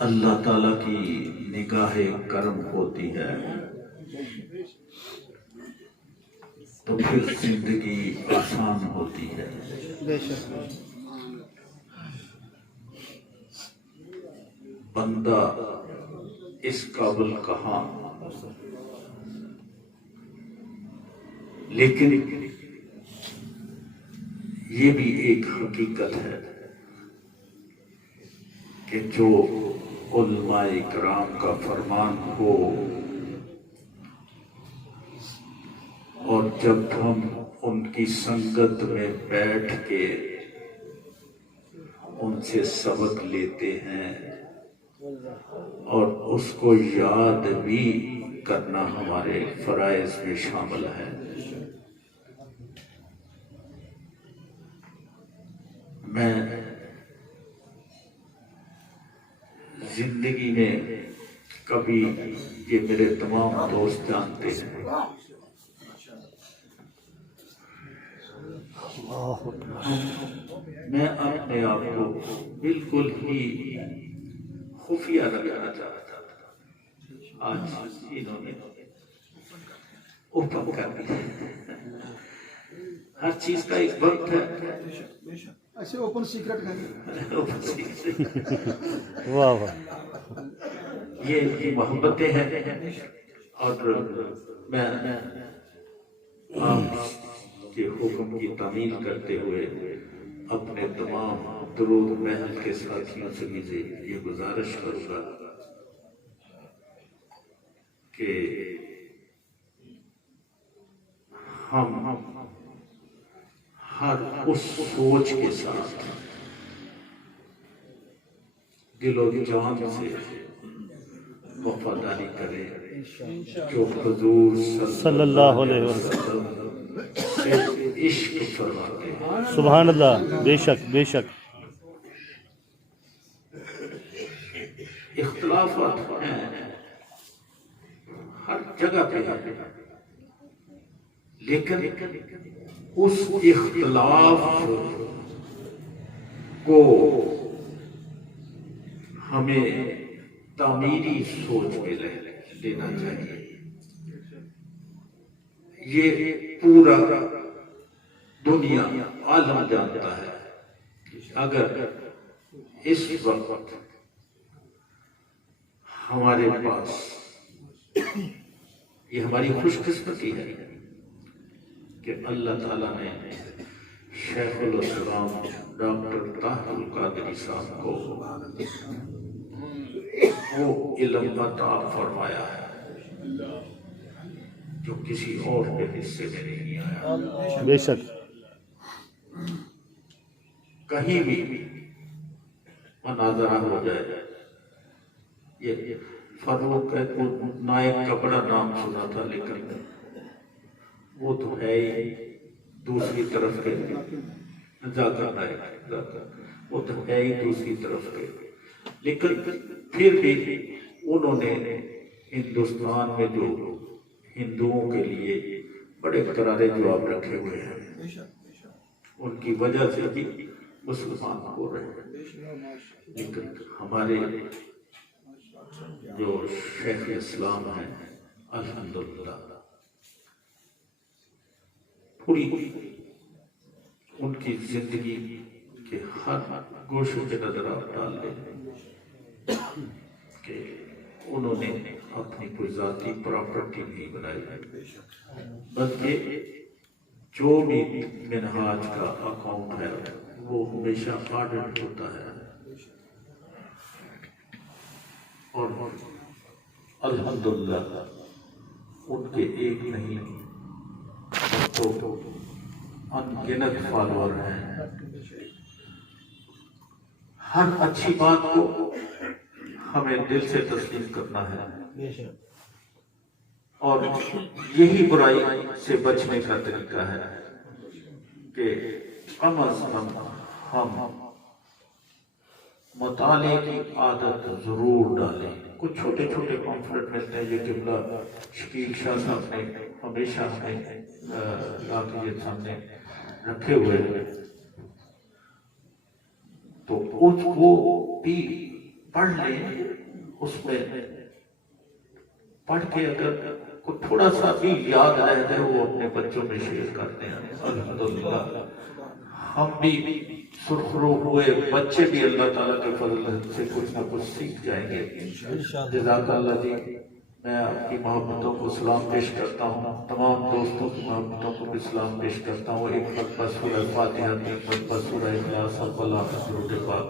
اللہ تعالیٰ کی نگاہ کرم ہوتی ہے تو پھر زندگی آسان ہوتی ہے۔ بندہ اس قابل کہاں، لیکن یہ بھی ایک حقیقت ہے کہ جو علماء کرام کا فرمان ہو اور جب ہم ان کی سنگت میں بیٹھ کے ان سے سبق لیتے ہیں اور اس کو یاد بھی کرنا ہمارے فرائض میں شامل ہے۔ میں زندگی میں کبھی، یہ میرے تمام دوست جانتے ہیں، میں اپنے آپ کو بالکل ہی خفیہ رکھنا چاہتا تھا۔ آج انہوں نے اوپن کر دیا۔ ہر چیز کا ایک وقت ہے۔ ایسے اوپن سیکرٹ ہے۔ واہ واہ، یہ محبتیں ہیں، اور میں آپ کے حکم کی تعمیل کرتے ہوئے اپنے تمام درود محل کے ساتھیوں سے بھی یہ گزارش کروں گا کہ ہم ہر اس سوچ کے ساتھ دل و جان سے وفاداری کریں جو حضور صلی اللہ علیہ وسلم سے عشق فرماتے ہیں۔ سبحان اللہ، بے شک بے شک۔ اختلافات ہیں ہر جگہ پہ، لیکن اس اختلاف کو ہمیں تعمیری سوچ میں لینا چاہیے۔ یہ پورا دنیا عالم جانتا ہے اگر اس وقت ہمارے پاس، یہ ہماری خوش قسمتی ہے کہ اللہ تعالیٰ نے شیخ الاسلام ڈاکٹر طاہر القادری صاحب کو وہ علم عطا فرمایا ہے جو کسی اور کے حصے میں نہیں آیا۔ بے شک۔ کہیں بھی مناظرہ ہو جائے، یہ فاروق نائک کا بڑا نام سنا تھا، لیکن وہ تو ہے ہی دوسری طرف کے، ذاکر نائک، وہ تو ہے ہی دوسری طرف کے، لیکن پھر بھی انہوں نے ہندوستان میں جو ہندوؤں کے لیے بڑے کرارے جواب رکھے ہوئے ہیں، ان کی وجہ سے بھی مسلمان ہو رہے ہیں۔ لیکن ہمارے جو شیخ اسلام ہیں الحمدللہ پوری ان کی زندگی کے ہر گوشے پہ نظر آپ ڈال لیں کہ انہوں نے اپنی کوئی ذاتی پراپرٹی نہیں بنائی، بلکہ جو بھی منہاج کا اکاؤنٹ ہے وہ ہمیشہ آڈٹ ہوتا ہے، اور الحمدللہ ان کے ایک نہیں تو ان گنت فالوور ہیں۔ ہر اچھی بات کو ہمیں دل سے تسلیم کرنا ہے، اور یہی برائی سے بچنے کا طریقہ ہے کہ کم از کم ہم مطالعے کی عادت ضرور ڈالیں۔ کچھ چھوٹے چھوٹے پمفلٹ ملتے ہیں، یہ قبلہ شکیل شاہ صاحب نے ہمیشہ ہمیں سامنے رکھے ہوئے ہیں۔ تو اس کو بھی پڑھ لیں، اس میں پڑھ کے اگر کو تھوڑا سا بھی یاد رہ جائے وہ اپنے بچوں میں شیئر کرتے ہیں۔ الحمدللہ ہم بھی سرخرو ہوئے بچے بھی اللہ تعالیٰ کے فضل سے کچھ نہ کچھ سیکھ جائیں گے۔ جزاک اللہ جی، میں آپ کی محبتوں کو سلام پیش کرتا ہوں، تمام دوستوں کی محبتوں کو بھی سلام پیش کرتا ہوں۔ ایک مرتبہ سورہ فاتحہ، ایک مرتبہ سورہ اخلاص، اللہ درود پاک۔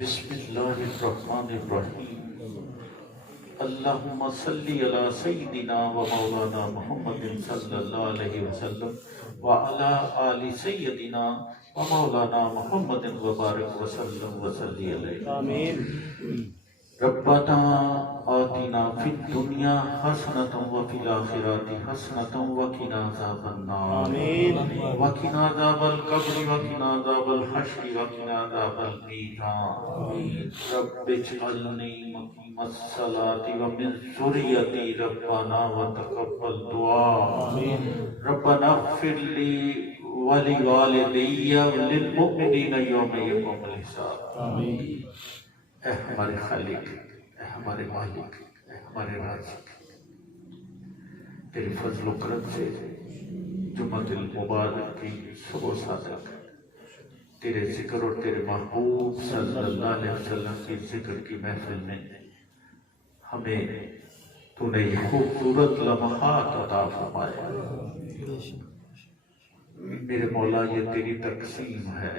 بسم اللہ الرحمن الرحیم، اللہم صلی علی سیدنا و مولانا محمد صلی اللہ علیہ وسلم وعلی آل سیدنا و مولانا محمد وبارک وسلم وصلی علیہ۔ آمین۔ ربنا آتنا فی الدنیا حسنۃ وفی الآخرۃ حسنۃ وقنا عذاب النار، آمین۔ وقنا عذاب القبر وقنا عذاب الحشر وقنا عذاب المیزان، رب اجعلنی مقیم الصلاۃ ومن ذریتی ربنا وتقبل دعاء، آمین۔ ربنا اغفر لی ولوالدی وللمؤمنین یوم یقوم الحساب، آمین۔ اے ہمارے خالق، اے ہمارے مالک، اے ہمارے رازق، تیرے فضل و کرم سے جمعۃ المبارک کی صبح صادق تیرے ذکر اور تیرے محبوب صلی اللہ علیہ وسلم کی ذکر کی محفل میں ہمیں تو نے یہ خوبصورت لمحات عطا فرمایا۔ میرے مولا یہ تیری تقسیم ہے،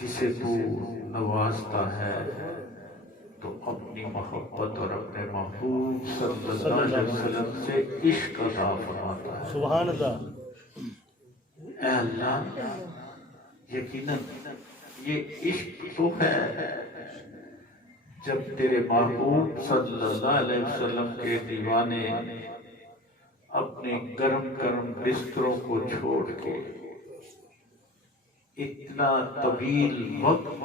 جسے تو نوازتا ہے تو اپنی محبت اور اپنے محبوب صلی اللہ علیہ وسلم سے عشق عطا فرماتا ہے۔ سبحان اللہ۔ اے اللہ، یقیناً یہ عشق تو ہے جب تیرے محبوب صلی اللہ علیہ وسلم کے دیوانے اپنے گرم گرم بستروں کو چھوڑ کے اتنا طویل وقت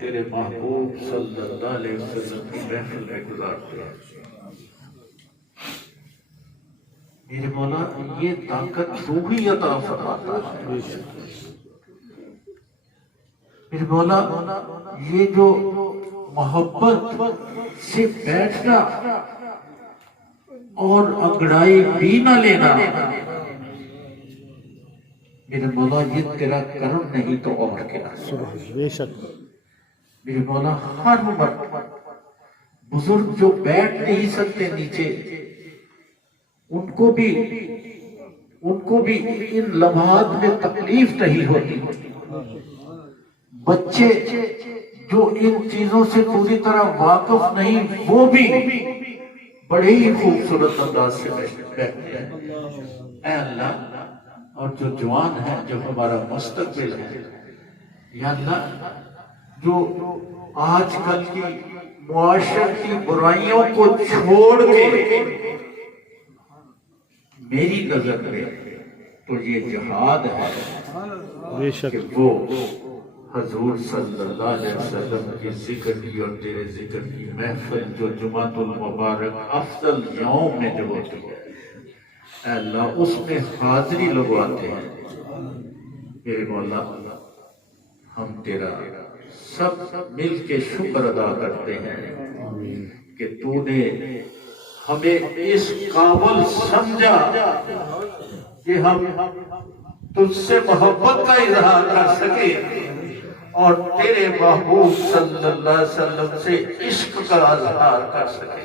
تیرے محبوب صلی اللہ علیہ وسلم کی محفل میں گزارتے ہیں۔ میرے مولا یہ طاقت تو ہی عطا فرماتا ہے۔ میرے مولا یہ جو محبت سے بیٹھنا اور انگڑائی بھی نہ لینا، میرے مولا یہ تیرا کرم نہیں تو اور کیا۔ بے شک۔ میرے مولا ہر وقت بزرگ جو بیٹھ نہیں سکتے نیچے، ان کو بھی ان لمحات میں تکلیف نہیں ہوتی۔ بچے جو ان چیزوں سے پوری طرح واقف نہیں، وہ بھی بڑے ہی خوبصورت انداز سے بیٹھتے ہیں۔ اے اللہ، اور جو جوان ہے، جو ہمارا مستقبل ہے، یا اللہ جو آج کل کی معاشرتی برائیوں کو چھوڑ کے میری نظر میں تو یہ جہاد ہے بے شک کہ وہ حضور صلی اللہ علیہ وسلم کی ذکر کی اور تیرے ذکر کی محفل جو جمعۃ المبارک افضل یوم میں جو ہوتی ہے، اے اللہ اس میں حاضری لگواتے ہیں۔ میرے مولا ہم تیرا سب مل کے شکر ادا کرتے ہیں کہ تو نے ہمیں اس قابل سمجھا کہ ہم تجھ سے محبت کا اظہار کر سکے اور تیرے محبوب صلی اللہ علیہ وسلم سے عشق کا اظہار کر سکے۔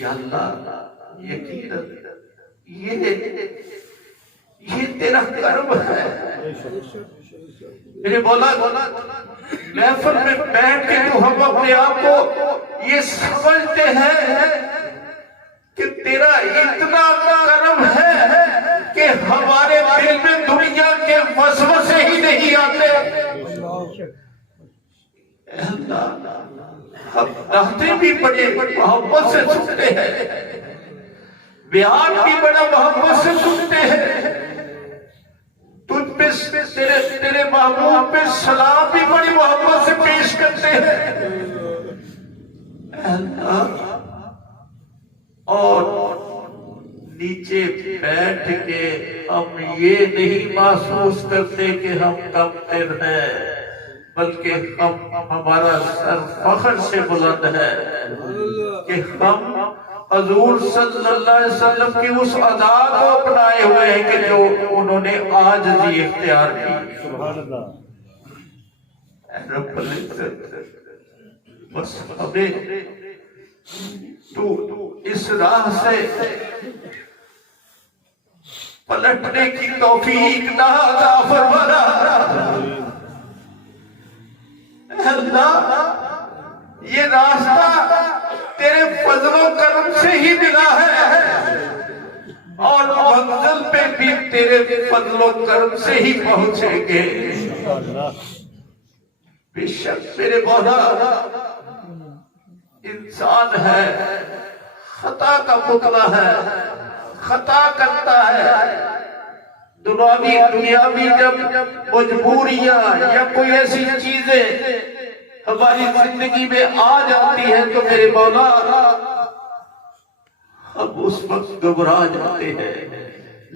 یا اللہ یقیناً یہ تیرا کرم ہے۔ میرے مولا محفل میں بیٹھ کے تو ہم اپنے آپ کو یہ سمجھتے ہیں کہ تیرا اتنا کرم ہے کہ ہمارے دل میں دنیا کے وسوسے ہی نہیں آتے۔ اللہ ہم نعتیں بھی بڑے محبت سے سنتے ہیں، بیان بھی بڑا محبت سے سنتے ہیں، تجھ پہ تیرے محبوب پہ سلام بھی بڑی محبت سے پیش کرتے ہیں اللہ، اور نیچے بیٹھ کے ہم یہ نہیں محسوس کرتے کہ ہم کم تر ہیں، بلکہ ہمارا سر فخر سے بلند ہے کہ ہم حضور صلی اللہ علیہ وسلم کی اس ادا کو اپنائے ہوئے ہیں کہ جو انہوں نے آج بھی اختیار کی۔ سبحان اللہ۔ رب العزت بس ہمیں تو اس راہ سے پلٹنے کی توفیق نہ عطا فرمانا اللہ، یہ راستہ تیرے فضل و کرم سے ہی ملا ہے اور منزل پہ بھی تیرے فضل و کرم سے ہی پہنچیں گے۔ بے شک میرے مولا انسان ہے، خطا کا پتلا ہے، خطا کرتا ہے، دنیاوی جب مجبوریاں یا کوئی ایسی چیزیں ہماری زندگی میں آ جاتی ہیں تو میرے مولا ہم اس وقت گھبرا جاتے ہیں،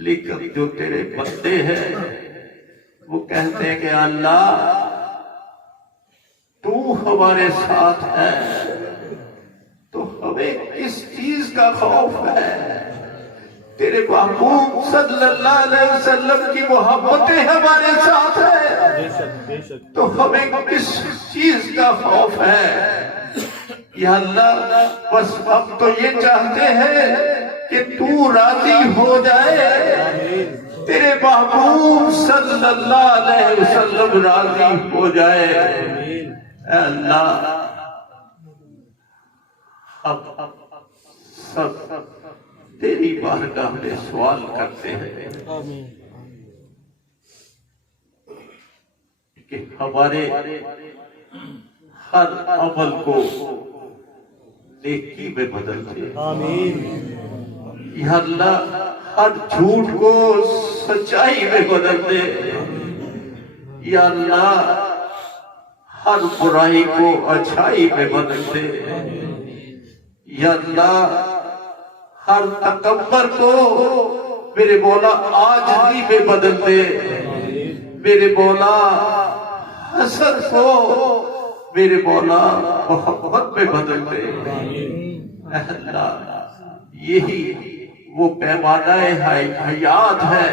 لیکن جو تیرے بندے ہیں وہ کہتے ہیں کہ اللہ تو ہمارے ساتھ ہے تو ہمیں کس چیز کا خوف ہے؟ تیرے محبوب صلی اللہ علیہ وسلم کی محبتیں ہمارے ساتھ ہیں تو ہمیں کس چیز کا خوف ہے؟ یا اللہ بس ہم تو یہ چاہتے ہیں کہ تو راضی ہو جائے، تیرے محبوب صلی اللہ علیہ وسلم راضی ہو جائے۔ اے اللہ ہم سب تیری بارگاہ میں سوال کرتے ہیں کہ ہمارے ہر عمل کو نیکی میں بدل دے، یا اللہ ہر جھوٹ کو سچائی میں بدل دے، یا اللہ ہر برائی کو اچھائی میں بدل دے، یا اللہ ہر تکبر کو میرے مولا عاجزی میں بدل دے، میرے مولا حسد کو میرے مولا محبت میں بدل دے۔ اے اللہ یہی وہ پیمانہ حیات ہے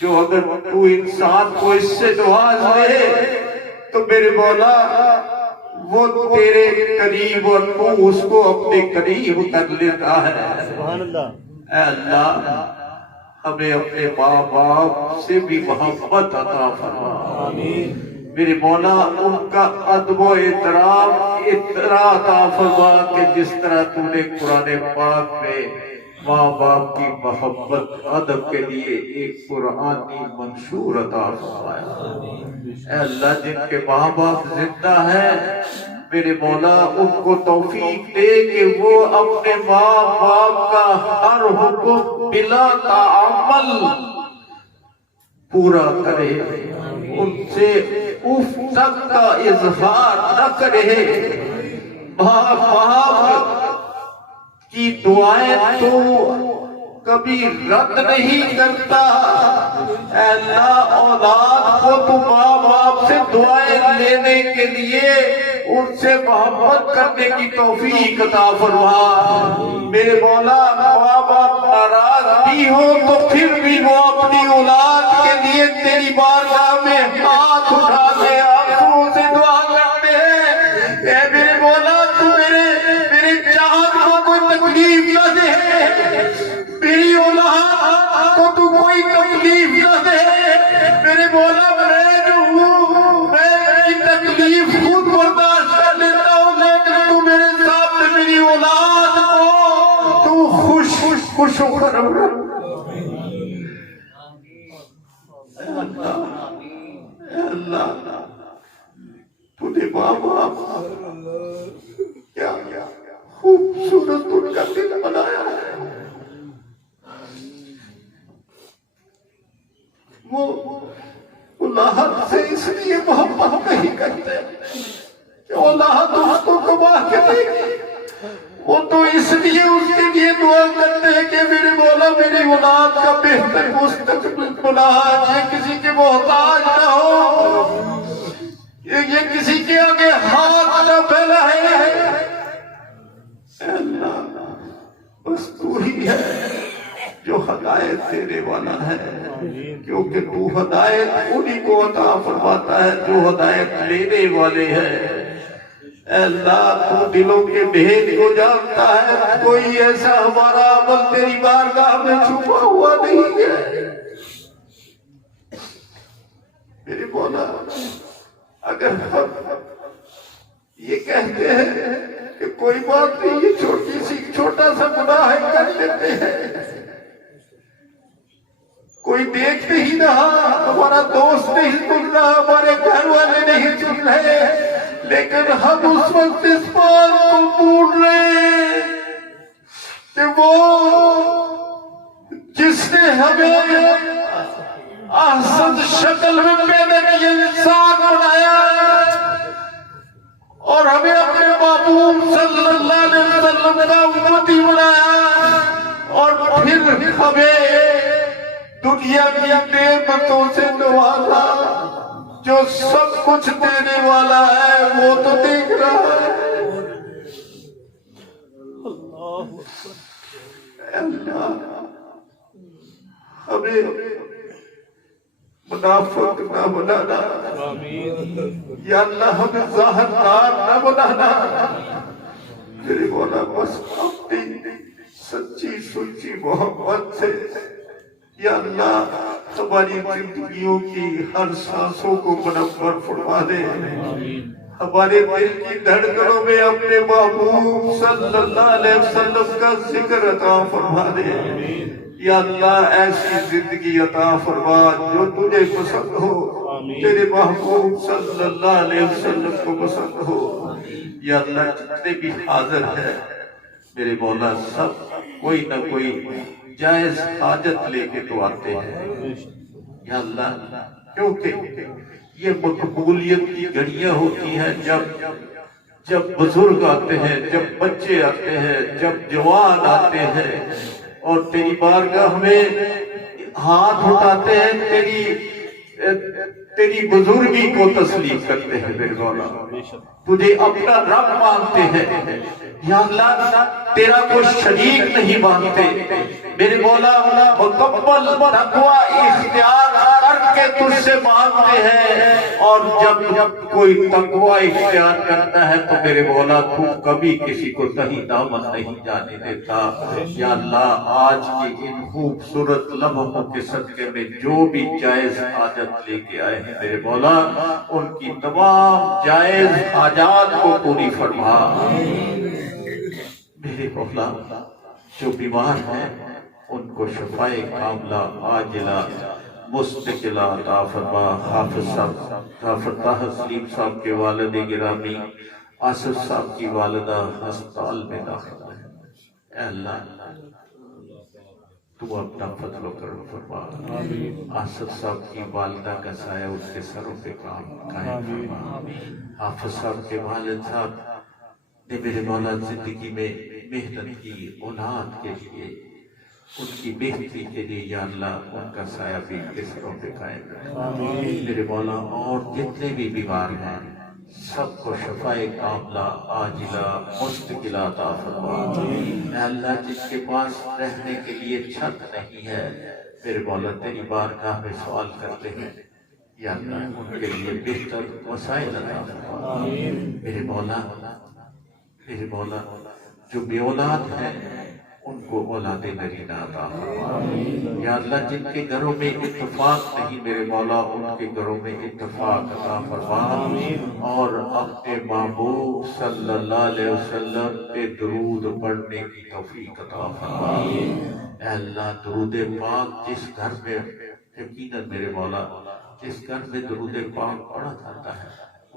جو اگر تو انسان کو اس سے نواز دے تو میرے مولا وہ تیرے قریب اور تو اس کو اپنے قریب کر لیتا ہے۔ سبحان اللہ۔ اے اللہ ہمیں اپنے ماں باپ سے بھی محبت عطا فرما، میرے مولا ان کا ادب و احترام اتنا عطا فرما کہ جس طرح تو نے قرآن پاک میں ماں باپ کی محبت ادب کے لیے ایک قرآنی منشور عطا فرمایا۔ اے اللہ جن کے ماں باپ زندہ ہیں میرے مولا ان کو توفیق دے کہ وہ اپنے ماں باپ کا ہر حکم بلا تعامل پورا کرے، ان سے اف تک کا اظہار نہ کرے۔ ماں باپ کی دعائیں تو کبھی رد نہیں کرتا، اے اللہ اولاد کو تو ماں باپ سے دعائیں لینے کے لیے ان سے محبت کرنے کی توفیق عطا فرما۔ میرے مولا ماں باپ ناراض بھی ہو تو پھر بھی وہ اپنی اولاد کے لیے تیری بارگاہ میں ہاتھ اٹھا کے آنسوں سے دعا کرتے ہیں، اے میرے مولا تو میرے چاہت کو کوئی تکلیف نہ دے، میری اولاد کو تو کوئی تکلیف نہ دے، میرے مولا میں جو ہوں میں تکلیف خود برداشت کر لیتا ہوں، لیکن تو میرے ساتھ میری اولاد کو تو خوش ہو کر اللہ خوبصورت ان کا دل بنایا ہے. وہ اولاد سے اس لیے محبت نہیں کرتے کہ اولاد اس کو کما کے دے گی. وہ تو اس لیے اس کے لیے دعا کرتے ہیں کہ میرے مولا میری اولاد کا بہتر مستقبل بنا، یہ کسی کے محتاج نہ ہو، یہ کسی کے آگے ہاتھ نہ پھیلائے. اے اللہ بس تو ہی ہے جو ہدایت دینے والا ہے، کیونکہ تو ہدایت انہی کو عطا فرماتا ہے جو ہدایت لینے والے ہیں. اے اللہ تو دلوں کے بھید کو جانتا ہے، کوئی ایسا ہمارا عمل تیری بارگاہ میں چھپا ہوا نہیں ہے. میرے مولا اگر ہم یہ کہتے ہیں کہ کوئی بات نہیں، یہ چھوٹا سا گناہ ہے کر لیتے ہیں، کوئی دیکھ نہیں رہا، ہمارا دوست نہیں سن رہا، ہمارے گھر والے نہیں سن رہے، لیکن ہم اس وقت اس بات کو بھول رہے ہیں کہ وہ جس نے ہمیں احسن شکل میں پیدا کیا انسان بنایا اور ہمیں اپنے محبوب صلی اللہ علیہ وسلم کا امتی بنایا، اور پھر ہمیں دنیا کی نعمتوں سے نوازا. جو سب کچھ دینے والا ہے وہ تو دیکھ رہا ہے. اللہ ہمیں منافق نہ بنانا، یا اللہ ہمیں ظاہردار نہ بنانا. میرے مولا بس اپنی سچی سچی محبت سے یا اللہ ہماری زندگیوں کی ہر سانسوں کو منور فرما دے. ہمارے دل کی دھڑکنوں میں اپنے محبوب صلی اللہ علیہ وسلم کا ذکر عطا فرما دے. یا اللہ ایسی زندگی عطا فرما جو تجھے پسند ہو، تیرے محبوب صلی اللہ علیہ وسلم کو پسند ہو. یا اللہ جتنے بھی حاضر ہیں میرے مولا سب کوئی نہ کوئی جائز حاجت لے کے تو آتے ہیں. یا اللہ کیونکہ یہ مقبولیت کی گھڑیاں ہوتی ہیں جب بزرگ آتے ہیں، جب بچے آتے ہیں، جب جوان آتے ہیں اور تیری بارگاہ میں ہاتھ اٹھاتے ہیں، تیری بزرگی کو تسلیم کرتے ہیں. میرے مولا تجھے اپنا رب مانتے ہیں. یا اللہ تیرا کوئی شریک نہیں مانتے. میرے مولا مکمل تقوی اختیار کر کے تجھ سے مانگتے ہیں، اور جب کوئی تقوی اختیار کرتا ہے تو میرے مولا تو کبھی کسی کو صحیح دامن نہیں جانے دیتا. یا اللہ آج کی ان خوبصورت لمحوں کے صدقے میں جو بھی جائز حاجت لے کے آئے ہیں میرے مولا ان کی تمام جائز حاجات کو پوری فرما. میرے مولا جو بیمار ہیں ان کو شفائے کاملہ عاجلہ مستقلہ عطا فرما. حافظ طاہر سلیم صاحب کے والد گرامی آصف صاحب کی والدہ ہسپتال میں داخل ہے. اے اللہ تو اپنا فضل و کرم فرما. آصف صاحب کی والدہ کا سایہ اس کے سروں پہ قائم فرما. حافظ صاحب کے والد صاحب نے میرے مولا زندگی میں محنت کی اولاد کے لیے، ان کی بہتری کے لیے. یا اللہ ان کا سایہ بھی ان کے سروں پہ قائم رکھا. میرے مولا اور جتنے بھی بیمار ہیں سب کو شفائے کاملہ عاجلہ مستقلہ عطا فرما. اے اللہ جس کے پاس رہنے کے لیے چھت نہیں ہے میرے مولا تیری بارگاہ میں سوال کرتے ہیں. یا اللہ ان کے لیے بہتر وسائل عطا فرما. میرے مولا جو بے اولاد ہیں ان کو اولاد نرینہ عطا فرما. یا اللہ جن کے گھروں میں اتفاق نہیں میرے مولا ان کے گھروں میں اتفاق عطا فرما، اور اپنے محبوب صلی اللہ علیہ وسلم پہ درود پڑھنے کی توفیق عطا فرما. اے اللہ درود پاک جس گھر میں یقیناً میرے مولا جس گھر میں درود پاک پڑھا جاتا ہے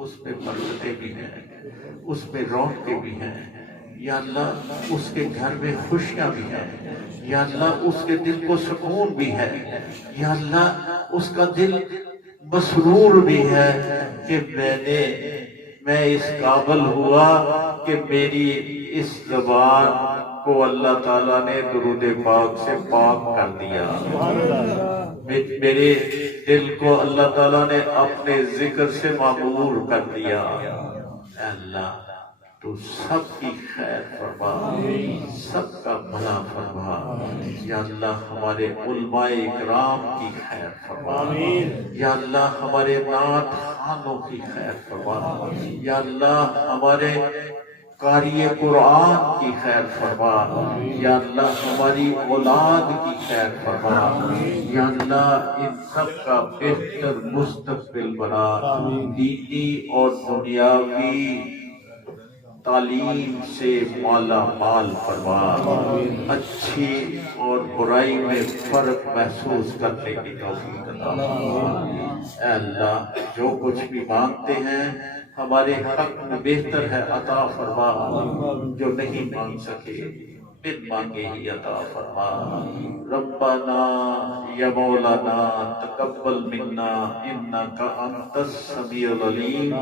اس میں برکتیں بھی ہیں، اس میں رونقیں بھی ہیں. یا اللہ اس کے گھر میں خوشیاں بھی ہیں، یا اللہ اس کے دل کو سکون بھی ہے، یا اللہ اس کا دل مسرور بھی ہے کہ میں اس قابل ہوا کہ میری اس زبان کو اللہ تعالیٰ نے درود پاک سے پاک کر دیا، میرے دل کو اللہ تعالیٰ نے اپنے ذکر سے معمور کر دیا۔ اے اللہ تو سب کی خیر فرما، سب کا بھلا فرما، یا اللہ ہمارے علماء اکرام کی خیر فرما، یا اللہ ہمارے نعت خوانوں کی خیر فرما، یا اللہ ہمارے قاری قرآن کی خیر فرما، یا اللہ ہماری اولاد کی خیر فرما، یا اللہ ان سب کا بہتر مستقبل بنا، دینی اور دنیاوی تعلیم سے مالا مال فرما، اچھی اور برائی میں فرق محسوس کرنے کی توفیق عطا فرما۔ اے اللہ جو کچھ بھی مانگتے ہیں ہمارے حق میں بہتر ہے عطا فرما، جو نہیں مانگ سکے بن مانگے ہی عطا فرما۔ ربنا یا مولانا تقبل منا انک انت السمیع العلیم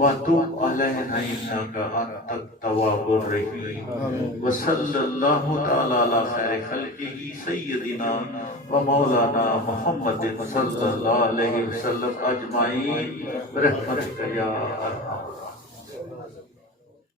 وتب علینا انک انت التواب الرحیم، وصلی اللہ تعالی علی خیر خلقہ سیدنا و مولانا محمد صلی اللہ علیہ وسلم اجمعین برحمتک یا ارحم الراحمین۔